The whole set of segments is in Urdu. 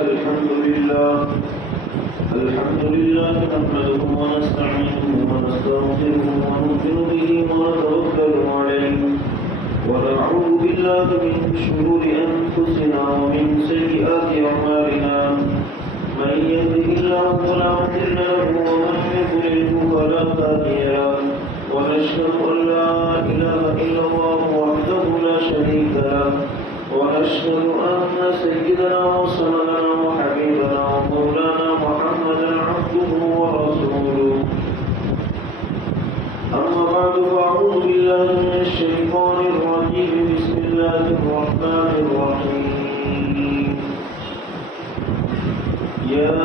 الحمد لله نحمده ونستعينه ونستغفره ونؤمن به ونتوكل عليه ونعوذ بالله من شرور أنفسنا ومن سيئات أعمالنا من يهده الله فلا مضل له ومن يضلل فلا هادي له ونشهد أن لا إله إلا الله وحده لا شريك له ونشهد أن سيدنا وسندنا وحبيبنا ومولانا محمدا عبده ورسوله أما بعد فأعوذ بالله من الشيطان الرجيم بسم الله الرحمن الرحيم يا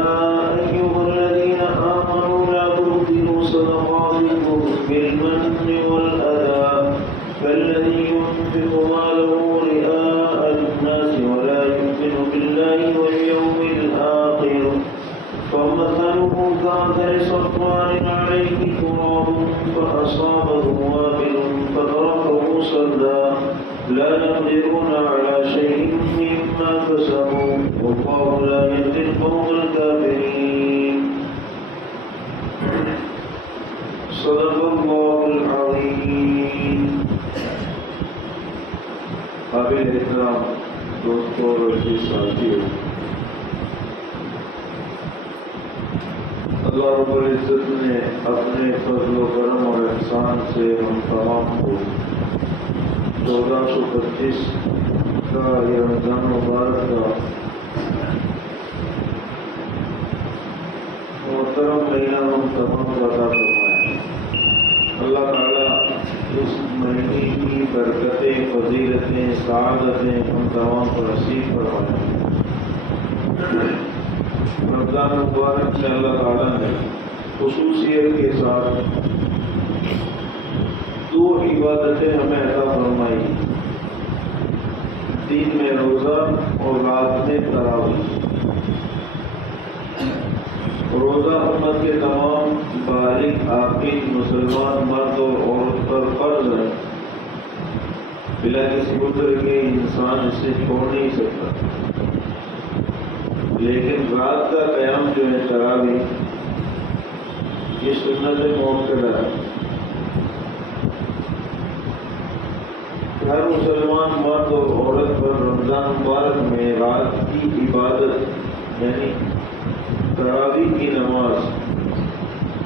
أيها الذين آمنوا لا تبطلوا صدقاتكم بالمن والأذى كالذي ينفق ماله رئاء الناس ولا يؤمن بالله واليوم الآخر فمثله كمثل صفوان عليه تراب فأصابه وابل فتركه صلدا لا يقدرون على شيء مما كسبوا والله لا يهدي القوم الكافرين صدق الله العظيم. قابل احترام دوستوں اور عزیز ساتھیوں، اللہ رب العزت نے اپنے فضل و کرم اور احسان سے ہم تمام کو 1425 کا یہ رمضان مبارک کا محترم مہینہ ہم تمام کو عطا فرمایا. اللہ تعالیٰ اس مہینے کی برکتیں، فضیلتیں، سعادتیں ہم تمام کو نصیب فرمائیں. رمضان مبارک سے اللہ تعالیٰ نے خصوصیت کے ساتھ 2 عبادتیں ہمیں عطا فرمائی. دن میں روزہ اور رات میں تراویح. روزہ امت کے تمام بالغ عاقل مسلمان مرد اور عورت پر فرض ہے. بلا کسی عذر کے انسان اسے چھوڑ نہیں سکتا. لیکن رات کا قیام جو ہے تراویح، یہ سنت مؤکدہ ہے. ہر مسلمان مرد اور عورت پر رمضان مبارک میں رات کی عبادت یعنی تراویح کی نماز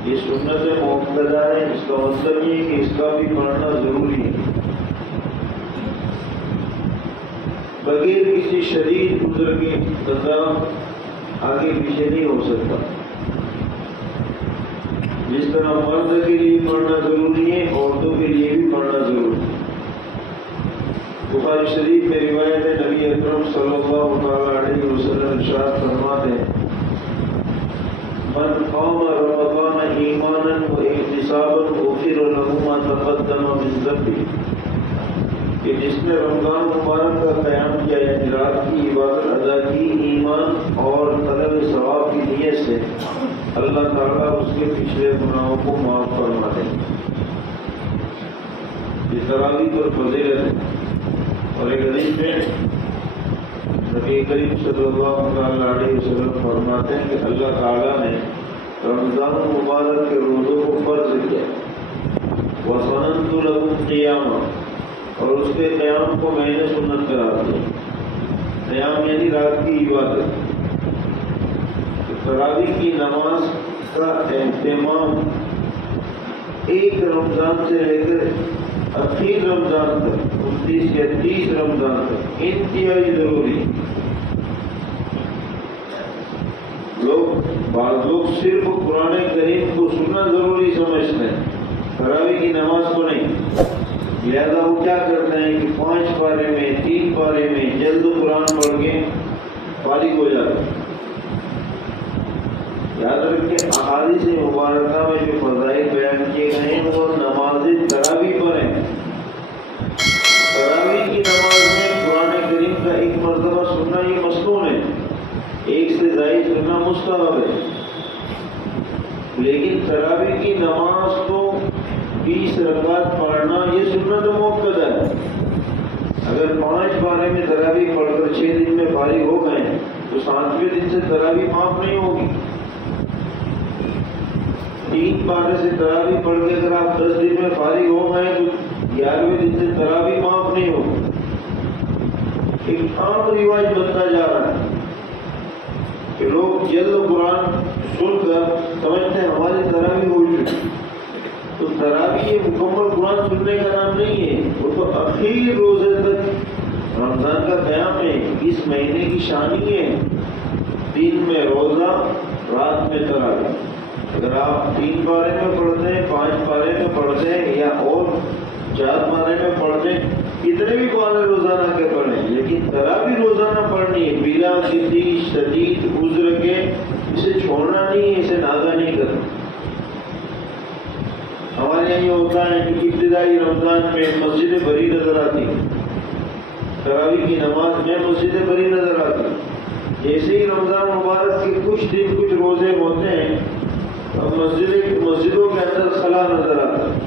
یہ سنت مؤکدہ ہے. اس کا مطلب یہ کہ اس کا بھی پڑھنا ضروری ہے. بغیر کسی شدید عذر کے بندہ آگے پیچھے نہیں ہو سکتا. جس طرح مرد کے لیے پڑھنا ضروری ہے، عورتوں کے لیے بھی پڑھنا ضروری ہے. بخاری شریف میں روایت ہے، نبی اکرم صلی اللہ علیہ وسلم ارشاد فرماتے ہیں، من قام رمضان ایمانا واحتسابا غفر له ما تقدم من ذنبه، کہ جس نے رمضان مبارک کا قیام کیا یعنی رات کی عبادت ادا کی ایمان اور طلب ثواب کی نیت سے، اللہ تعالیٰ اس کے پچھلے گناہوں کو معاف فرما دیں. یہ تراویح پر فضیلت ہے. اور ایک حدیث میں نبی کریم صلی اللہ علیہ وسلم فرماتے ہیں کہ اللہ تعالیٰ نے رمضان مبارک کے روزوں کو فرض کیا. وَسَنَنْتُ لَكُمْ قِيَامًا، اور اس کے قیام کو میں نے سنت قرار دیا. قیام یعنی رات کی عبادت. تراویح کی نماز کا اہتمام ایک رمضان سے لے کر اخیر رمضان تک، 29 یا 30 رمضان تک انتہائی ضروری. بعض لوگ صرف قرآن کریم کو سننا ضروری سمجھتے ہیں، تراویح کی نماز کو نہیں. لہذا وہ کیا کرتے ہیں کہ 5 پارے میں 3 پارے میں جلد قرآن پڑھ کے فارغ ہو جاتے ہیں. یاد رکھیں، احادیث مبارکہ میں جو فضائل بیان کیے گئے ہیں وہ نماز تراویح پر ہیں. تراویح کی نماز میں قرآن کریم کا ایک مرتبہ سننا یہ مصنون ہے، ایک سے زائد سننا مستحب ہے. لیکن تراویح کی نماز کو 20 رکعت پڑھنا یہ سنت مؤکدہ ہے. اگر 5 پارے میں تراویح پڑھ کر 6 دن میں فارغ ہو گئے تو 7ویں دن سے تراویح معاف نہیں ہوگی. 3 پارے سے تراویح پڑھ کے اگر آپ 10 دن میں فارغ ہو گئے تو 11ویں دن سے تراویح معاف نہیں ہوگی. ایک عام رواج بنتا جا رہا ہے کہ لوگ جلد قرآن سن کر سمجھتے ہیں ہماری تراویح ہو چکی. تو تراویح یہ مکمل قرآن سننے کا نام نہیں ہے، وہ تو اخیر روزے تک رمضان کا قیام ہے. اس مہینے کی شانی ہے، دن میں روزہ، رات میں تراویح. اگر آپ 3 پارے میں پڑھتے ہیں، 5 پارے میں پڑھتے ہیں یا اور 4 پارے میں پڑھتے ہیں، کتنے بھی پارے روزانہ کے پڑھیں، لیکن تراویح روزانہ پڑھنی ہے بلا کسی شدید عذر کے. اسے چھوڑنا نہیں ہے، اسے ناغہ نہیں کرنا. ہمارے یہاں یہ ہوتا ہے کہ ابتدائی رمضان میں مسجدیں بھری نظر آتی، تراویح کی نماز میں مسجدیں بھری نظر آتی. جیسے ہی رمضان مبارک کے کچھ دن کچھ روزے ہوتے ہیں مسجدوں کے اندر خلا نظر آتا ہے،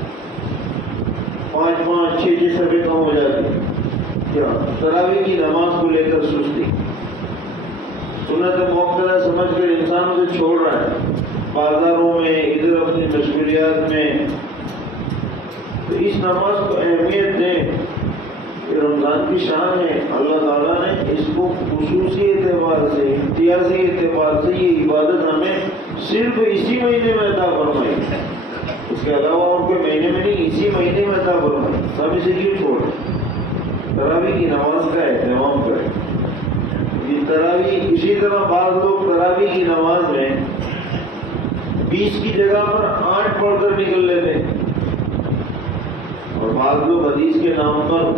5 6 صفحے کم ہو جاتی. کیا تراویح کی نماز کو لے کر سستی، سنت موقع سمجھ کر انسان اسے چھوڑ رہا ہے بازاروں میں، ادھر اپنی مشغولیات میں. تو اس نماز کو اہمیت دیں، یہ رمضان کی شان ہے. اللہ تعالیٰ نے اس کو خصوصی اعتبار سے، امتیازی اعتبار سے یہ عبادت ہمیں صرف اسی مہینے میں عطا فرمائی، اس کے علاوہ اور کوئی مہینے میں نہیں، اسی مہینے میں عطا فرمائی. سب اسے کیوں چھوڑیں؟ تراویح کی نماز کا اہتمام کریں. یہ تراویح اسی طرح بعض لوگ تراویح کی نماز میں 20 کی جگہ پر 8 پڑھ کر نکل لیتے ہیں، اور بعض لوگ حدیث کے نام پر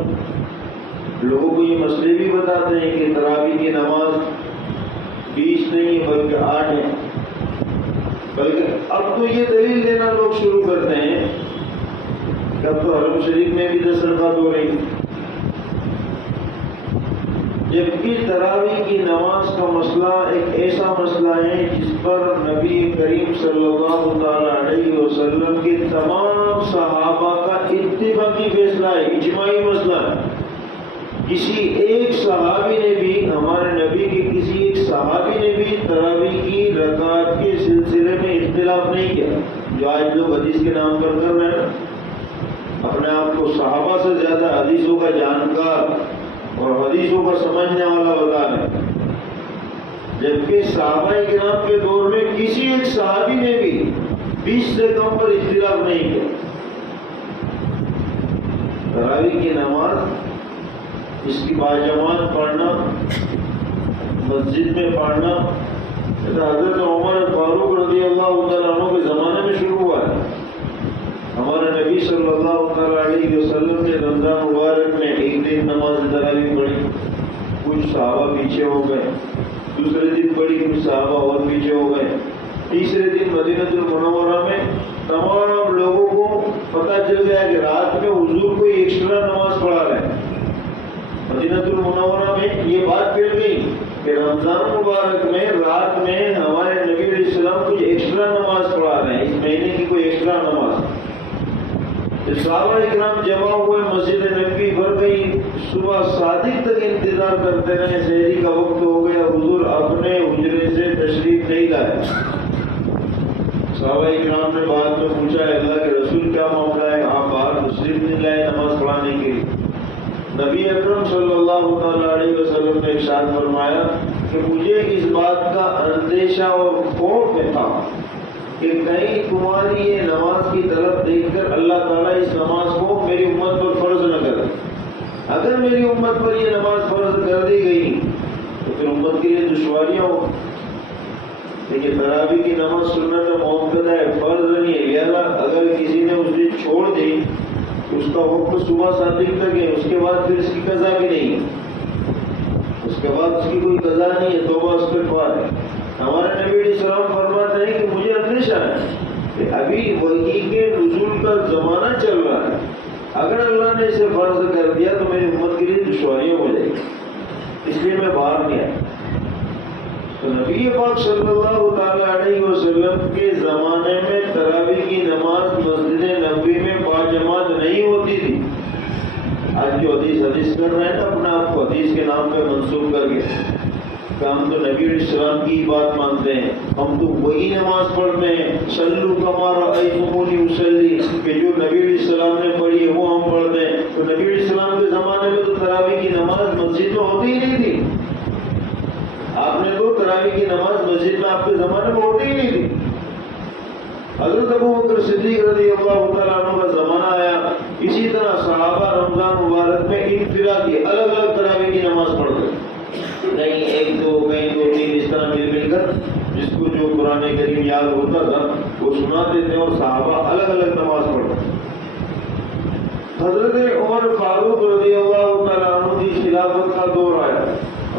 لوگوں کو یہ مسئلے بھی بتاتے ہیں کہ تراویح کی نماز 20 نہیں ہے بلکہ 8 ہے. بلکہ اب تو یہ دلیل دینا لوگ شروع کرتے ہیں کہ اب تو حرم شریف میں بھی 10 رکعت ہو رہی، جبکہ تراویح کی نماز کا مسئلہ ایک ایسا مسئلہ ہے جس پر نبی کریم صلی اللہ تعالی علیہ وسلم کے تمام صحابہ کا اتفاقی فیصلہ ہے، اجماعی مسئلہ ہے. کسی ایک صحابی نے بھی، ہمارے نبی کے کسی ایک صحابی نے بھی تراویح کی رکعات کے سلسلے میں اختلاف نہیں کیا. جو آج لوگ حدیث کے نام پر کر رہے ہیں، اپنے آپ کو صحابہ سے زیادہ حدیثوں کا جانکار اور حدیثوں کا سمجھنے والا بتا رہے ہیں، جبکہ صحابہ کرام کے دور میں کسی ایک صحابی نے بھی 20 سے کم پر اختلاف نہیں کیا. تراویح کی نماز اس کی باجماعت پڑھنا، مسجد میں پڑھنا، حضرت عمر فاروق رضی اللہ تعالیٰ عنہ کے زمانے میں شروع ہوا ہے. ہمارے نبی صلی اللہ تعالیٰ علیہ وسلم نے رمضان مبارک میں ایک دن نماز تراویح پڑھی، کچھ صحابہ پیچھے ہو گئے. دوسرے دن پڑھی، کچھ صحابہ اور پیچھے ہو گئے. تیسرے دن مدینہ المنورہ میں تمام لوگوں کو پتہ چل گیا کہ رات میں حضور کوئی ایکسٹرا نماز پڑھا رہے ہیں. مدینہ المنورہ میں یہ بات پھیل گئی کہ رمضان مبارک میں رات میں ہمارے نبی علیہ السلام کچھ ایکسٹرا نماز پڑھا رہے ہیں، اس مہینے کی کوئی ایکسٹرا نماز. صحابہ اکرام جمع ہوئے، مسجد نبوی بھر گئی. صبح صادق تک انتظار کرتے رہے، سحری کا وقت ہو گیا، حضور اپنے حجرے سے تشریف نہیں لائے. صحابہ اکرام نے بعد میں پوچھا، اللہ کے رسول کیا معاملہ ہے، آپ باہر تشریف نہیں لائے نماز پڑھانے کے لیے؟ نبی اکرم صلی اللہ تعالیٰ علیہ وسلم نے ارشاد فرمایا کہ مجھے اس بات کا اندیشہ اور خوف تھا کہ کہیں تمہاری یہ نماز کی طرف دیکھ کر اللہ تعالیٰ اس نماز کو میری امت پر فرض نہ کرے. اگر میری امت پر یہ نماز فرض کر دی گئی تو پھر امت کے لیے دشواریاں ہوں. لیکن تراویح کی نماز سنت موقع ہے، فرض نہیں ہے. لہٰذا اگر کسی نے اس دن چھوڑ دی، اس کا وقت صبح صادق تک ہے، اس کے بعد پھر اس کی قضا بھی نہیں ہے، اس کے بعد اس کی کوئی قضا نہیں ہے، توبہ استغفار ہے. ہمارے نبی علیہ السلام فرماتے ہیں کہ مجھے اندیشہ ہے کہ ابھی وحی کے نزول کا زمانہ چل رہا ہے، اگر اللہ نے اسے فرض کر دیا تو میری امت کے لیے دشواریاں ہو جائیں گی، اس لیے میں باہر نہیں آیا. تو نبی پاک صلی اللہ تعالیٰ علیہ وسلم کے زمانے میں تراویح کی نماز مسجد نبوی میں باجماعت نہیں ہوتی تھی. آج جو حدیث کر رہے ہیں نا، اپنے آپ کو حدیث کے نام پہ منسوخ کر کے کہ ہم تو نبی علیہ السلام کی بات مانتے ہیں، ہم تو وہی نماز پڑھتے ہیں، صلو کما رأیتمونی اصلی، کہ جو نبی علیہ السلام نے پڑھی ہے وہ ہم پڑھتے ہیں۔ تو نبی علیہ السلام کے زمانے میں تو تراویح کی نماز مسجد میں ہوتی ہی نہیں تھی۔ آپ نے تو تراویح کی نماز مسجد میں آپ کے زمانے میں ہوتی ہی نہیں تھی۔ حضرت ابو بکر صدیق رضی اللہ تعالیٰ عنہ کا زمانہ آیا، اسی طرح صحابہ رمضان مبارک میں انفرادی الگ الگ تراویح کی نماز پڑھتے، نہیں ایک دو کہیں دو تین اس طرح مل کر جس کو جو قرآن کریم یاد ہوتا تھا وہ سناتے تھے، اور صحابہ الگ الگ نماز پڑھتے۔ حضرت عمر فاروق رضی اللہ تعالیٰ عنہ کی خلافت کا دور آیا،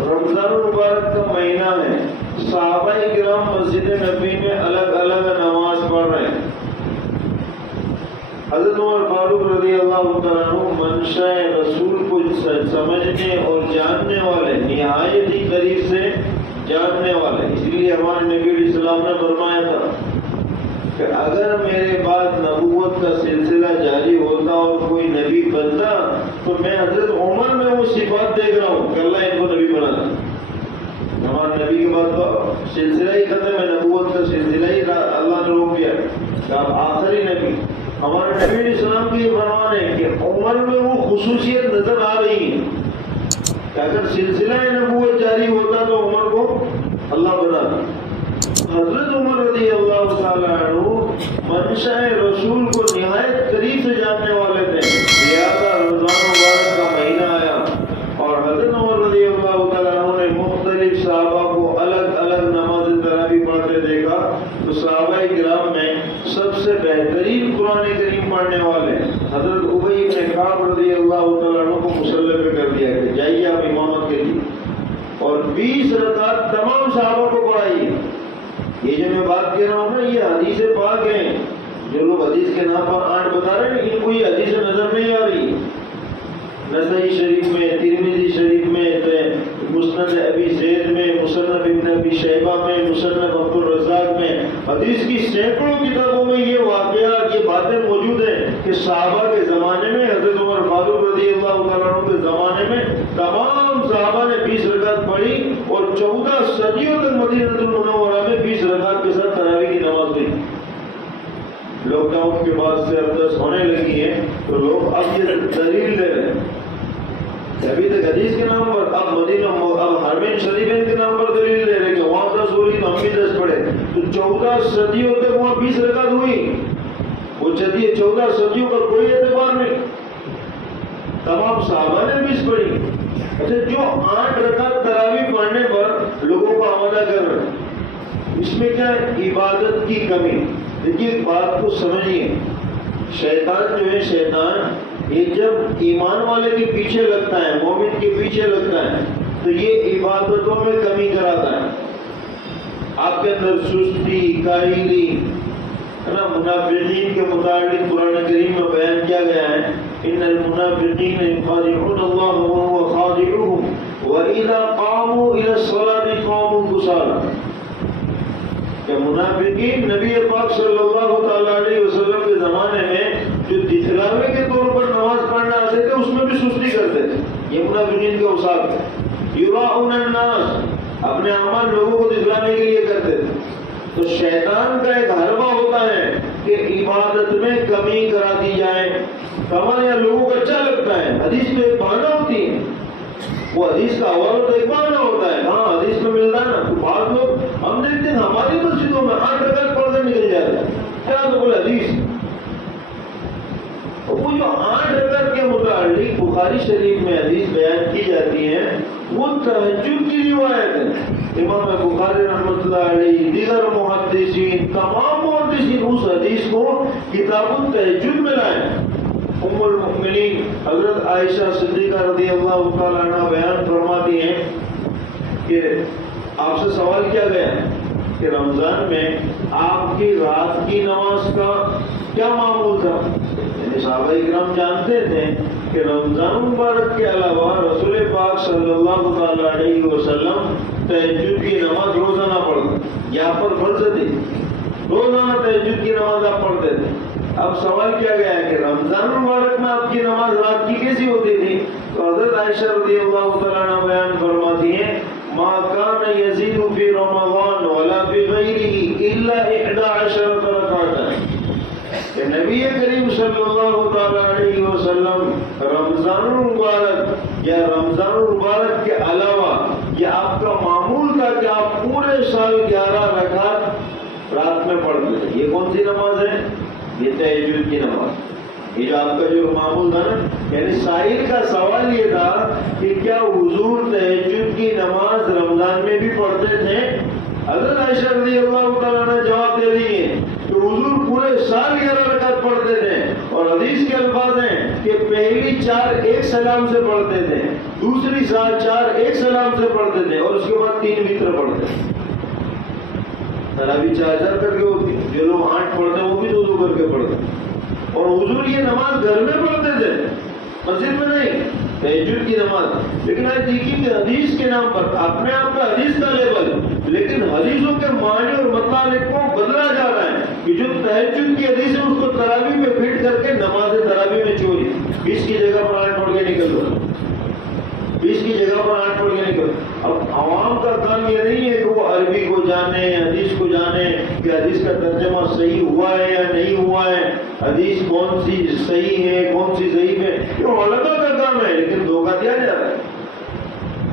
رمضان المبارک کا مہینہ ہے، صحابہ کرام مسجد نبی میں الگ الگ نماز پڑھ رہے ہیں۔ حضرت عمر فاروق رضی اللہ تعالیٰ عنہ منشاء رسول کو سمجھنے اور جاننے والے، نہایت ہی قریب سے جاننے والے، اس لیے ہمارے نبی علیہ السلام نے فرمایا تھا کہ اگر میرے بعد نبوت کا سلسلہ جاری ہوتا اور کوئی نبی بنتا تو میں حضرت عمر میں وہ صفات دیکھ رہا ہوں کہ اللہ ان کو نبی بنا تھا۔ ہمارے نبی کے بعد تو سلسلہ ہی ختم ہے، نبوت کا سلسلہ ہی اللہ نے روک دیا کہ آپ آخری نبی۔ ہمارے نبی علیہ السلام کی یہ فرمان ہے کہ عمر میں وہ خصوصیت نظر آ رہی ہے کہ اگر سلسلہ نبوت جاری ہوتا تو عمر کو اللہ بنا تھا۔ حضرت عمر رضی اللہ تعالیٰ عنہ منشاء رسول کو نہایت قریب سے جاننے والے تھے، لہذا رمضان مبارک کا مہینہ آیا اور حضرت عمر رضی اللہ تعالیٰ عنہ نے مختلف صحابہ کو الگ الگ نماز تراویح پڑھتے دیکھا تو صحابہ کرام میں سب سے بہترین قرآن کریم پڑھنے والے حضرت ابی بن کعب رضی اللہ تعالیٰ عنہ کو مصلی پہ کر دیا کہ جائیے آپ امامت کے لیے، اور 20 رکعت تمام صحابہ کو پڑھائیے۔ یہ جو میں بات کہہ رہا ہوں نا، یہ حدیث پاک ہیں، جو لوگ حدیث کے نام پر آنٹ بتا رہے ہیں لیکن کوئی حدیث نظر نہیں آ رہی۔ نسائی شریف میں، ترمذی شریف میں، مسند ابی زید میں، مصنف ابن ابی شیبہ میں، مصنف عبد الرزاق میں، حدیث کی سینکڑوں کتابوں میں یہ واقعات، یہ باتیں موجود ہیں کہ صحابہ کے زمانے میں، حضرت عمر فاروق رضی اللہ تعالیٰ عنہ کے زمانے میں تمام صحابہ نے 20 رکعت پڑھی اور 14 صدیوں تک مدینہ المنورہ میں 20 رکعت کے ساتھ تراویح کی نماز پڑھی۔ لاک ڈاؤن کے بعد سے اب ہونے لگی ہے تو لوگ اب یہ دلیل لے رہے ہیں، ابھی تک حدیث کے نام پر، اب مدینہ، اب حرمین شریفین کے نام پر دلیل لے رہے کہ وہاں 10 ہوئی تو ہم بھی 10 پڑھے، تو 14 صدیوں تک وہاں 20 رکعت ہوئی، وہ 14 صدیوں کا کوئی اعتبار نہیں، تمام صحابہ نے 20 پڑھی۔ اچھا، جو 8 رکعت تراویح پڑھنے پر لوگوں کو آمادہ کر رہے ہیں، اس میں کیا ہے؟ عبادت کی کمی۔ دیکھیے ایک بات کو سمجھیے، شیطان جو ہے، شیطان یہ جب ایمان والے کے پیچھے لگتا ہے، مومن کے پیچھے لگتا ہے تو یہ عبادتوں میں کمی کراتا ہے، آپ کے اندر سستی، کاہلی ہے نا۔ منافقین کے متعلق قرآن کریم میں بیان کیا گیا ہے، ان المنافقین یخادعون اللہ وهو خادعهم واذا قاموا الى الصلاة قاموا كسالى، کہ منافقین نبی پاک صلی اللہ تعالیٰ علیہ وسلم کے زمانے میں جو دکھلاوے کے طور پر نماز پڑھنا آتے تھے اس میں بھی سستی کرتے تھے، یہ منافقین کے اوصاف ہے۔ یراؤن الناس، اپنے اعمال لوگوں کو دکھلانے کے لیے کرتے تھے۔ تو شیطان کا ایک حربہ ہوتا ہے کہ عبادت میں کمی کرا دی جائے، ہمارے یہاں لوگوں کو اچھا لگتا ہے، حدیث میں ایک بہانہ ہوتی ہے، وہ حدیث کا حوالہ تو ایک بہانہ ہوتا ہے، ہاں حدیث میں ملتا ہے نا، تو بعض لوگ ہم دیکھتے ہیں ہماری مسجدوں میں 8 رکعت پڑھ کر نکل جاتے ہیں، کیا تو بولے حدیث، وہ جو 8 رکعت کے متعلق بخاری شریف میں حدیث بیان کی جاتی ہے وہ تہجد کی روایت ہے۔ امام بخاری رحمۃ اللہ علیہ، دیگر محدثین، تمام محدثین اس حدیث کو کتاب التہجد میں لائے۔ ام المؤمنین حضرت عائشہ صدیقہ رضی اللہ تعالیٰ عنہ بیان فرماتی ہیں کہ آپ سے سوال کیا گیا کہ رمضان میں آپ کی رات کی نماز کا کیا معمول تھا؟ یعنی صحابہ کرام جانتے تھے کہ رمضان مبارک کے علاوہ رسول پاک صلی اللہ تعالیٰ علیہ وسلم تہجد کی نماز روزانہ پڑھتے، یہاں پر فرض تھی، روزانہ تہجد کی نماز آپ پڑھتے تھے۔ اب سوال کیا گیا ہے کہ رمضان مبارک میں آپ کی نماز رات کی کیسی ہوتی تھی؟ تو حضرت عائشہ رضی اللہ تعالیٰ عنہ بیان فرماتی ہیں ما كان يزيد في رمضان ولا في غيره إلا 11 ركعة. کہ نبی کریم صلی اللہ تعالی علیہ وسلم رمضان المبارک یا رمضان المبارک کے علاوہ یہ آپ کا معمول تھا کہ آپ پورے سال 11 رکعت رات میں پڑھتے تھے. یہ کون سی نماز ہے؟ یہ تہجد کی نماز. یہ جو آپ کا جو معمول تھا نا، یعنی سائل کا سوال یہ تھا کہ کیا حضور تہجد کی نماز رمضان میں بھی پڑھتے تھے؟ حضرت عائشہ رضی اللہ تعالیٰ نے جواب دے دیے کہ حضور پورے سال 11 رکعت پڑھتے تھے، اور حدیث کے الفاظ ہیں کہ پہلی 4 ایک سلام سے پڑھتے تھے، دوسری 4 ایک سلام سے پڑھتے تھے، اور اس کے بعد 3 وتر پڑھتے تھے. تراویح 4 کر کے ہوتی، جو لوگ 8 پڑھتے ہیں وہ بھی 2 کر کے پڑھتے ہیں. اور حضور یہ نماز گھر میں پڑھتے تھے، مسجد میں نہیں، تہجد کی نماز. لیکن آج دیکھیے کہ حدیث کے نام پر اپنے آپ کا حدیث کا لیول، لیکن حدیثوں کے معنی اور مطالب کو بدلا جا رہا ہے کہ جو تہجد کی حدیث ہے اس کو تراویح میں فٹ کر کے نماز تراویح میں چوری 20 کی جگہ پر 8 پڑھ کے نکل رہا، 20 کی جگہ پر 8 پڑھ کے نکل. اب عوام کا کام یہ نہیں ہے کہ وہ عربی کو جانے، حدیث کو جانے کہ حدیث کا ترجمہ صحیح ہوا ہے یا نہیں ہوا ہے، حدیث کون سی صحیح ہے کون سی ضعیف ہے. یہ علماء کا کام ہے، لیکن دھوکہ دیا جا رہا ہے.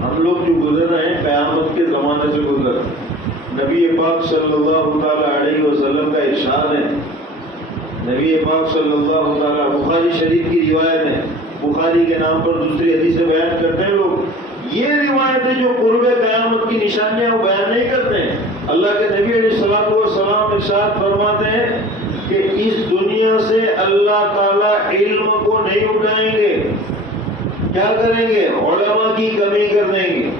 ہم لوگ جو گزر رہے ہیں قیامت کے زمانے سے گزر. نبی پاک صلی اللہ تعالی علیہ وسلم کا ارشاد ہے، نبی پاک صلی اللہ تعالی، بخاری شریف کی روایت ہے، بخاری کے نام پر دوسری حدیثیں بیان کرتے ہیں لوگ. یہ روایتیں جو قرب قیامت کی نشانیاں وہ بیان نہیں کرتے ہیں. اللہ کے نبی علیہ الصلوۃ والسلام ارشاد فرماتے ہیں کہ اس دنیا سے اللہ تعالیٰ علم کو نہیں اٹھائیں گے. کیا کریں گے؟ علماء کی کمی کر دیں گے.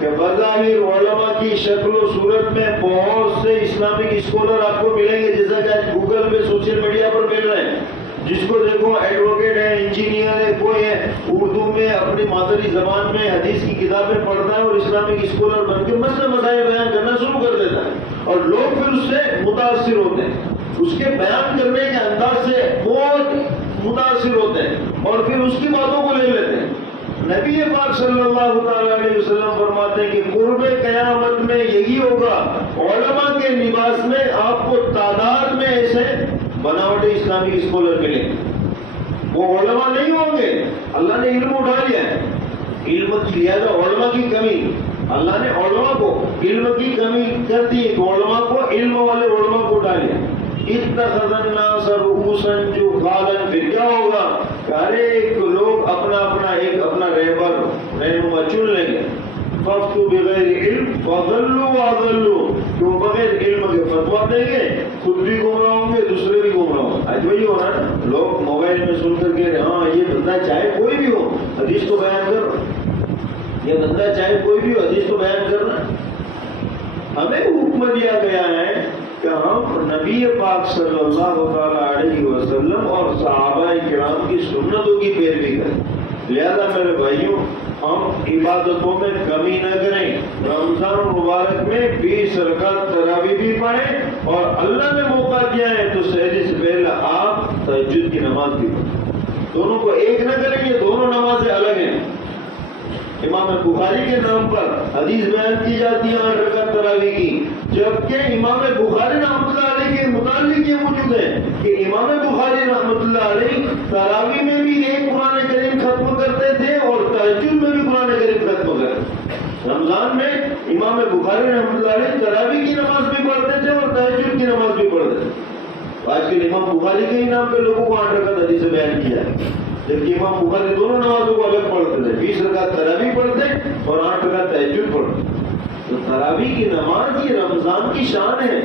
کہ بظاہر علماء کی شکل و صورت میں بہت سے اسلامک اسکالر آپ کو ملیں گے، جیسا کہ آج گوگل پہ سوشل میڈیا پر مل رہے ہیں. جس کو دیکھو ایڈوکیٹ ہے، انجینئر ہے، کوئی ہے اردو میں اپنی مادری زبان میں حدیث کی کتابیں پڑھتا ہے اور اسلامک اسکالر بن کے مسئلے مسائل بیان کرنا شروع کر دیتا ہے، اور لوگ پھر اس سے متاثر ہوتے ہیں، اس کے بیان کرنے کے انداز سے بہت متاثر ہوتے ہیں اور پھر اس کی باتوں کو لے لیتے ہیں. نبی پاک صلی اللہ تعالی علیہ وسلم فرماتے ہیں کہ قرب قیامت میں یہی ہوگا، علماء کے لباس میں آپ کو تعداد میں ایسے بناوٹی اسلامک اسکالر ملیں گے. وہ علماء نہیں ہوں گے. اللہ نے علم اٹھا لیا ہے، علم لہذا علماء کی کمی، اللہ نے علماء کو علم کی کمی کر دی ہے، تو علماء کو علم والے علماء کو اٹھا لیا. اتخذ الناس رؤوسا جهالا، پھر کیا ہوگا کہ ہر ایک لوگ اپنا رہنما چن لیں گے. فَافْتُوا بِغَيْرِ عِلْمٍ فَضَلُّوا وَأَضَلُّوا، کہ وہ بغیر علم کے فتوا دیں گے، خود بھی گمراہ ہوں گے، دوسرے بھی گمراہ ہوں گے. آج وہی ہو رہا ہے نا، لوگ موبائل میں سن کر کے ہاں یہ بندہ چاہے کوئی بھی ہو حدیث کو بیان کر، یہ بندہ چاہے کوئی بھی ہو حدیث کو بیان کرنا. ہمیں حکم دیا گیا ہے کہ ہم نبی پاک صلی اللہ تعالی علیہ وسلم اور صحابہ کرام کی سنتوں کی پیروی کریں. لہذا میرے بھائیوں، ہم عبادتوں میں کمی نہ کریں. رمضان مبارک میں 20 رکعت تراویح بھی پڑھیں، اور اللہ نے موقع دیا ہے تو سحری سے پہلے آپ تہجد کی نماز بھی پڑھیں. دونوں کو ایک نہ کریں، یہ دونوں نمازیں الگ ہیں. امام بخاری کے نام پر حدیث بیان کی جاتی ہے 8 رکعت تراویح کی، جبکہ امام بخاری رحمۃ اللہ علیہ کے متعلق یہ موجود ہے کہ امام بخاری رحمۃ اللہ علیہ تراویح میں بھی ایک قرآن کریم ختم کرتے تھے اور تہجد میں بھی قرآن کریم ختم کرتے تھے. رمضان میں امام بخاری رحمۃ اللہ علیہ تراویح کی نماز بھی پڑھتے تھے اور تہجد کی نماز بھی پڑھتے تھے. آج کل امام بخاری کے ہی نام پہ لوگوں کو 8 رکعت حدیث بیان کیا ہے، جبکہ امام بخاری دونوں نمازوں کو الگ پڑھتے تھے. 20 رکعت تراویح پڑھتے اور 8 رکعت تہجد پڑھتے. تو تراویح کی نماز یہ رمضان کی شان ہے،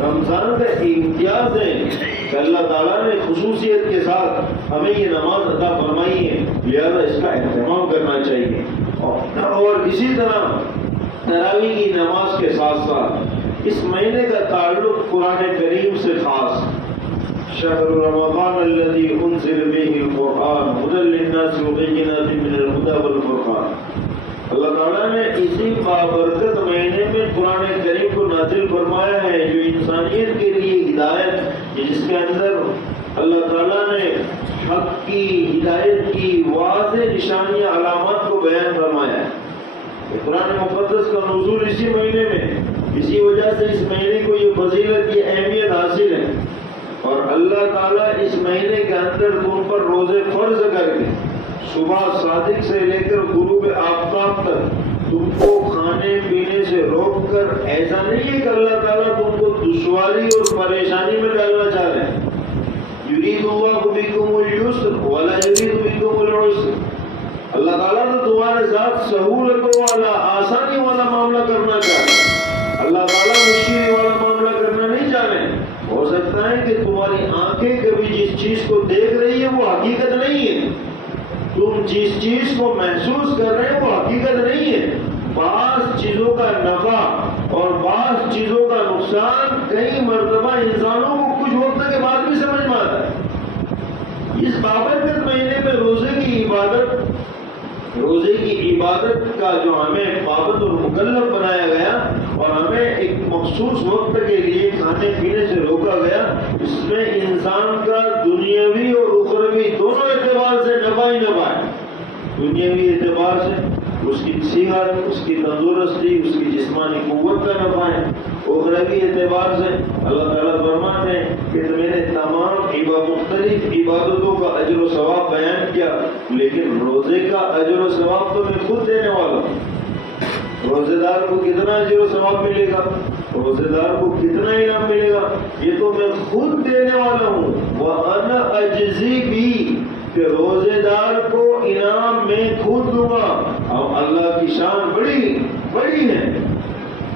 رمضان کا امتیاز ہے کہ اللہ تعالیٰ نے خصوصیت کے ساتھ ہمیں یہ نماز عطا فرمائی ہے، لہذا اس کا اہتمام کرنا چاہیے. اور اسی طرح تراویح کی نماز کے ساتھ ساتھ اس مہینے کا تعلق قرآن کریم سے خاص. شهر رمضان الذي انزل به القرآن هدى للناس وبينات من الهدى والفرقان. اللہ تعالیٰ نے اسی بابرکت مہینے میں قرآن کریم کو نازل فرمایا ہے جو انسانیت کے لیے ہدایت، جس کے اندر اللہ تعالیٰ نے حق کی، ہدایت کی واضح نشانیاں، علامات کو بیان فرمایا ہے. قرآن مقدس کا نزول اسی مہینے میں، اسی وجہ سے اس مہینے کو یہ فضیلت، یہ اہمیت حاصل ہے۔ اور اللہ تعالیٰ اس مہینے کے اندر تم پر روزے فرض کر کے صبح صادق سے لے کر غروب آفتاب تک تم کو کھانے پینے سے روک کر، ایسا نہیں ہے کہ اللہ تعالیٰ تم کو دشواری اور پریشانی میں ڈالنا چاہ رہے ہیں۔ یرید اللہ بکم اليسر ولا یرید بکم العسر، اللہ تعالیٰ تو تمہارے ساتھ سہولتوں والا، آسانی والا معاملہ کرنا چاہ رہے ہیں، اللہ تعالیٰ مشکل والا معاملہ کرنا نہیں چاہ رہے ہیں۔ ہو سکتا ہے کہ تمہاری آنکھیں کبھی جس چیز کو دیکھ رہی ہے وہ حقیقت نہیں ہے، تم جس چیز کو محسوس کر رہے ہیں وہ حقیقت نہیں ہے۔ بعض چیزوں کا نفع اور بعض چیزوں کا نقصان کئی مرتبہ انسانوں کو کچھ وقت کے بعد بھی سمجھ میں آتا ہے۔ اس بابرکت مہینے میں روزے کی عبادت کا جو ہمیں پابند اور مکلف بنایا گیا اور ہمیں ایک مخصوص وقت کے لیے کھانے پینے سے روکا گیا، اس میں انسان کا دنیاوی اور اخروی دونوں اعتبار سے نفع ہی نفع ہے۔ دنیاوی اعتبار سے اس کی صحت، اس کی تندرستی، اس کی جسمانی قوت کا نفع ہے۔ اخروی اعتبار سے اللہ تعالیٰ فرماتے ہیں کہ میں نے تمام مختلف عبادتوں کا اجر و ثواب بیان کیا، لیکن روزے کا اجر و ثواب تو میں خود دینے والا ہوں۔ روزے دار کو کتنا اجر و ثواب ملے گا، روزے دار کو کتنا انعام ملے گا، یہ تو میں خود دینے والا ہوں۔ وَأَنَا أَجْزِي بِهِ، کہ روزے دار کو انعام میں خود دوں گا۔ اب اللہ کی شان بڑی ہے،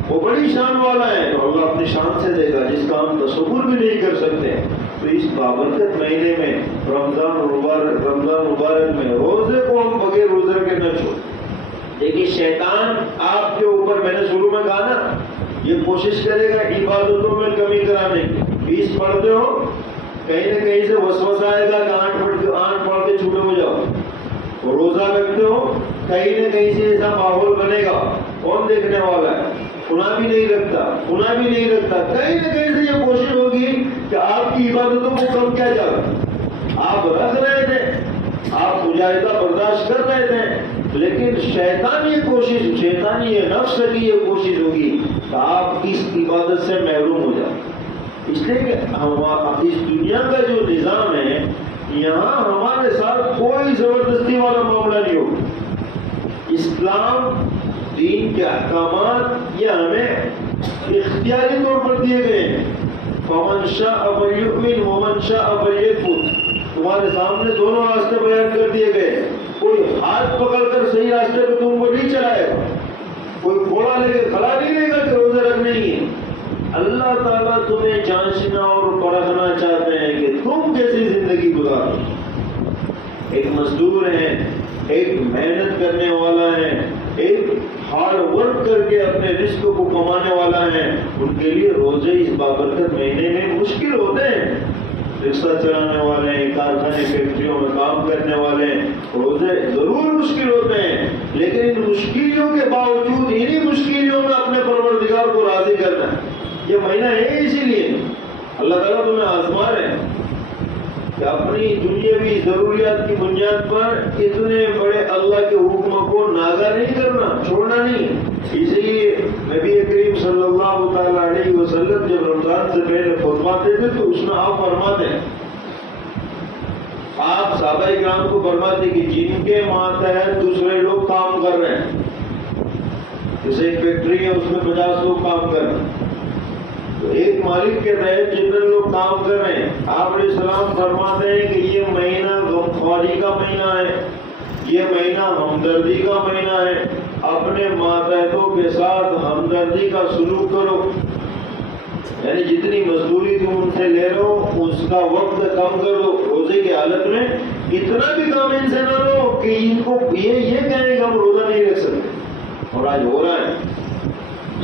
وہ بڑی شان والا ہے، تو اللہ اپنی شان سے دے گا جس کا ہم تصور بھی نہیں کر سکتے۔ تو اس بابرکت مہینے میں رمضان مبارک میں روزے کو ہم بغیر روزے کے نہ چھوڑیں۔ دیکھیے شیطان آپ کے اوپر، میں نے شروع میں کہا نا، یہ کوشش کرے گا عبادتوں میں کمی کرانے کی۔ 20 پڑھتے ہو، کہیں نہ کہیں سے وسوسہ آئے گا کہ آنکھ پڑھ کے چھوٹے ہو جاؤ۔ روزہ رکھتے ہو، کہیں نہ کہیں سے ایسا ماحول بنے گا، کون دیکھنے والا ہے، سنا بھی نہیں رکھتا، کہیں نہ کہیں سے یہ کوشش ہوگی کہ آپ کی عبادتوں کو کم کیا جائے۔ آپ رکھ رہے تھے، آپ مجاہدہ برداشت کر رہے تھے، لیکن شیطانی یہ نفس کی یہ کوشش ہوگی کہ آپ اس عبادت سے محروم ہو جائیں۔ اس لیے کہ اس دنیا کا جو نظام ہے، یہاں ہمارے ساتھ کوئی زبردستی والا معاملہ نہیں ہوگا۔ اسلام دین کے احکامات یہ ہمیں اختیاری طور پر دیے گئے ہیں۔ فَمَنْ شَاءَ فَلْيُؤْمِنْ وَمَنْ شَاءَ فَلْيَكْفُرْ، تمہارے سامنے دونوں راستے بیان کر دیے گئے۔ کوئی ہاتھ پکڑ کر صحیح راستے پہ تم کو نہیں چلائے گا، کوئی گھوڑا لے کے کھڑا نہیں رہے گا کہ روزے رکھنے ہی ہے۔ اللہ تعالیٰ تمہیں جانچنا اور پرکھنا چاہتے ہیں کہ تم کیسی زندگی گزارو۔ ایک مزدور ہے، ایک محنت کرنے والا ہے، ایک ہارڈ ورک کر کے اپنے رزق کو کمانے والا ہے، ان کے لیے روزے اس بابرکت مہینے میں مشکل ہوتے ہیں۔ رکشہ چلانے والے ہیں، کارخانے فیکٹریوں میں کام کرنے والے ہیں، روزے ضرور مشکل ہوتے ہیں، لیکن ان مشکلوں کے باوجود انہی مشکلوں میں اپنے پروردگار کو راضی کرنا ہے۔ یہ مہینہ ہے اسی لیے اللہ تعالیٰ تمہیں آزما رہے ہیں کہ اپنی دنیاوی ضروریات کی بنیاد پر اتنے بڑے اللہ کے حکم کو ناگا نہیں کرنا، چھوڑنا نہیں۔ اسی لیے نبی کریم صلی اللہ تعالیٰ علیہ وسلم جب رمضان سے پہلے فرماتے تھے تو اس میں آپ فرماتے ہیں، آپ صحابہ کرام کو فرماتے کہ جن کے ماتحت دوسرے لوگ کام کر رہے ہیں، جیسے ایک فیکٹری ہے اس میں 50 لوگ کام کر رہے ہیں، تو ایک مالک کے تحت جتنے لوگ کام کر رہے ہیں، آپ علیہ السلام فرماتے ہیں کہ یہ مہینہ غمخواری کا مہینہ ہے، یہ مہینہ ہمدردی کا مہینہ ہے، اپنے ماتحتوں کے ساتھ ہمدردی کا سلوک کرو، یعنی جتنی مزدوری تم ان سے لے رہے ہو اس کا وقت کم کر دو۔ روزے کی حالت میں اتنا بھی کام ان سے نہ لو کہ ان کو یہ کہیں کہ ہم روزہ نہیں رکھ سکتے۔ اور آج ہو رہا ہے،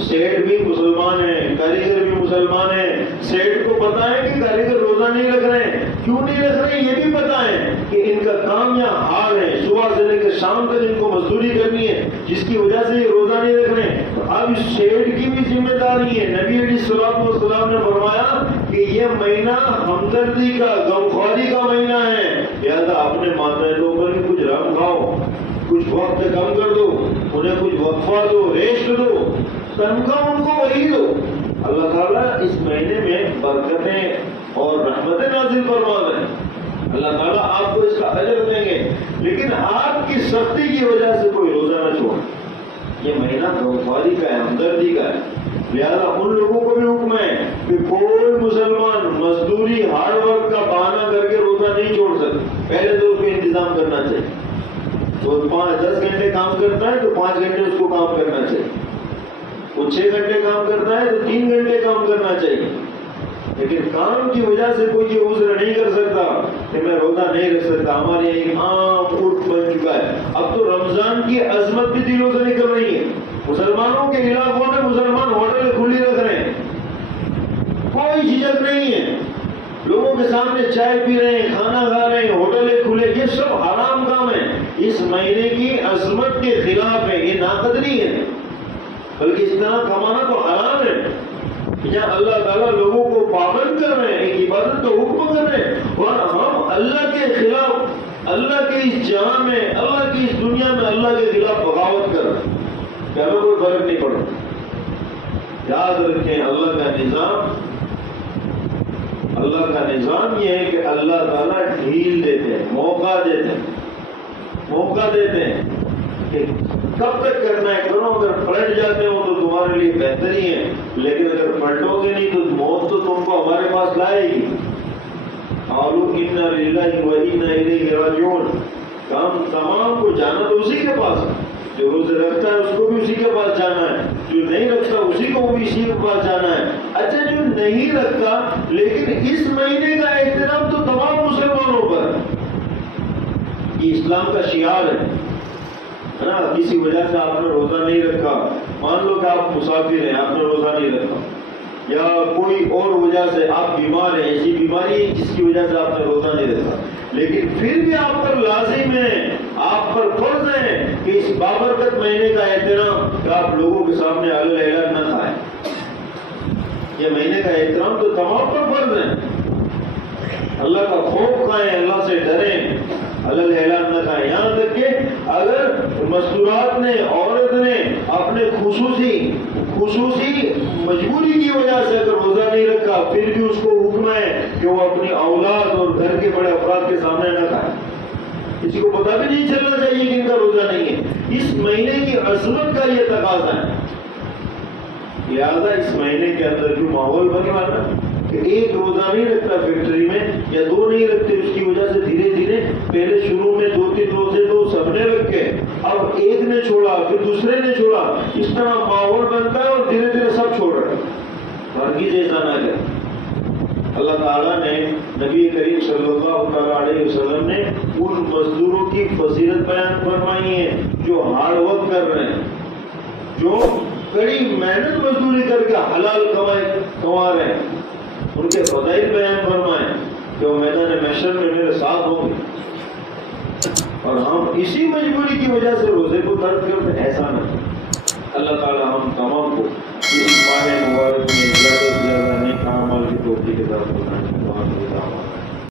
سیٹ بھی مسلمان ہیں، کاریگر بھی مسلمان ہیں، سیٹ کو پتا ہے کہ کاریگر روزہ نہیں رکھ رہے ہیں، کیوں نہیں رکھ رہے ہیں یہ بھی پتا ہے کہ ان کا کام یہاں ہار ہے، صبح سے لے کر شام تک ان کو مزدوری کرنی ہے، جس کی وجہ سے یہ روزہ نہیں رکھ رہے ہیں۔ اب اس سیٹ کی بھی ذمہ داری ہے۔ نبی علیہ السلام نے فرمایا کہ یہ مہینہ ہمدردی کا، غمخواری کا مہینہ ہے، لہٰذا اپنے ماتحتوں پر بھی کچھ رحم کھاؤ، کچھ وقت کم کر دو، انہیں کچھ وقفہ دو، ریسٹ دو، تنخواہ ان کو وہی دو۔ اللہ تعالیٰ اس مہینے میں برکتیں اور رحمتیں نازل فرما دیں، اللہ تعالیٰ آپ کو اس کا اجر دیں گے، لیکن آپ کی سختی کی وجہ سے کوئی روزہ نہ چھوڑ۔ یہ مہینہ غمخواری کا ہے، ہمدردی کا ہے، لہذا ان لوگوں کو بھی حکم ہے کہ کوئی مسلمان مزدوری ہارڈ ورک کا بہانہ کر کے روزہ نہیں چھوڑ سکتا۔ پہلے تو اس کو انتظام کرنا چاہیے، تو 10 گھنٹے کام کرتا ہے تو 5 گھنٹے اس کو کام کرنا چاہیے، وہ 6 گھنٹے کام کرتا ہے تو 3 گھنٹے کام کرنا چاہیے، لیکن کام کی وجہ سے کوئی یہ عذر نہیں کر سکتا کہ میں روزہ نہیں رکھ سکتا۔ ہمارے یہاں ایک عام اٹھ بن چکا ہے، اب تو رمضان کی عظمت بھی دلوں سے نکل رہی ہے۔ مسلمانوں کے علاقوں میں مسلمان ہوٹل کھلی رکھ رہے ہیں، کوئی جھجک نہیں ہے، لوگوں کے سامنے چائے پی رہے ہیں، کھانا کھا رہے ہیں، ہوٹلیں کھلے، یہ سب حرام کام ہے، اس مہینے کی عظمت کے خلاف ہے، یہ ناقدری ہے، بلکہ اس طرح کمانا تو حرام ہے۔ یہاں اللہ تعالیٰ لوگوں کو پابند کر رہے ہیں، ایک عبادت کا حکم کر رہے ہیں، اور ہم اللہ کے خلاف، اللہ کے اس جہاں میں، اللہ کی اس دنیا میں اللہ کے خلاف بغاوت کر رہے ہیں، کہ ہمیں کوئی فرق نہیں پڑتا۔ یاد رکھیں اللہ کا نظام یہ ہے کہ اللہ تعالیٰ ڈھیل دیتے ہیں، موقع دیتے ہیں کہ کب تک کرنا ہے کرو، اگر پلٹ جاتے ہو تو تمہارے لیے بہتر ہی ہے، لیکن اگر پلٹو گے نہیں تو موت تو تم کو ہمارے پاس لائے گی۔ قالوا انا للہ وانا الیہ راجعون، کام تمام کو جانا تو اسی کے پاس ہے، جو روزے رکھتا ہے اس کو بھی اسی کے پاس جانا ہے، جو نہیں رکھتا اسی کو بھی اسی کے پاس جانا ہے۔ اچھا جو نہیں رکھتا لیکن اس مہینے کا احترام تو تمام مسلمانوں پر ہے، یہ اسلام کا شعار ہے نا۔ کسی وجہ سے آپ نے روزہ نہیں رکھا، مان لو کہ آپ مسافر ہیں، آپ نے روزہ نہیں رکھا، یا کوئی اور وجہ سے آپ بیمار ہیں، ایسی بیماری ہے جس کی وجہ سے آپ نے روزہ نہیں رکھا، لیکن پھر بھی آپ پر لازم ہے، آپ پر فرض ہے کہ اس بابرکت مہینے کا احترام کہ آپ لوگوں کے سامنے اعلان نہ کھائیں۔ یہ مہینے کا احترام تو تمام پر فرض ہے، اللہ کا خوف کھائیں، اللہ سے ڈریں، اعلان نہ کھائیں۔ یہاں تک کہ اگر مستورات نے، عورت نے اپنے خصوصی مجبوری کی وجہ سے اگر روزہ نہیں رکھا، پھر بھی اس کو حکم ہے کہ وہ اپنی اولاد اور گھر کے بڑے افراد کے سامنے نہ کھائے، کسی کو پتہ بھی نہیں چلنا چاہیے کہ ان کا روزہ نہیں ہے۔ اس مہینے کی عظمت کا یہ تقاضا ہے، لہٰذا اس مہینے کے اندر جو ماحول بنے والا کہ ایک روزہ نہیں رکھتا فیکٹری میں یا 2 نہیں رکھتے، اس کی وجہ سے دھیرے دھیرے پہلے شروع میں 2-3 روزے تو سب نے رکھے، اب ایک نے چھوڑا پھر دوسرے نے چھوڑا، اس طرح ماحول بنتا ہے اور دھیرے دھیرے سب چھوڑ رہے ہیں۔ ہرگز ایسا نہ کریں۔ اللہ تعالیٰ نے نبی کریم صلی اللہ علیہ وسلم نے ان مزدوروں کی فضیلت بیان فرمائی ہے جو ہارڈ ورک کر رہے ہیں، جو کڑی محنت مزدوری کر کے حلال کما رہے ہیں، ان کے فضائل بیان فرمائیں کہ وہ میدان محشر میں میرے ساتھ ہوں گے، اور ہم اسی مجبوری کی وجہ سے روزے کو ترک کرتے، ایسا نہ۔ اللہ تعالیٰ ہم تمام کو اس ماہ مبارک میں زیادہ سے زیادہ نیک اعمال کی توفیق عطا فرمائے۔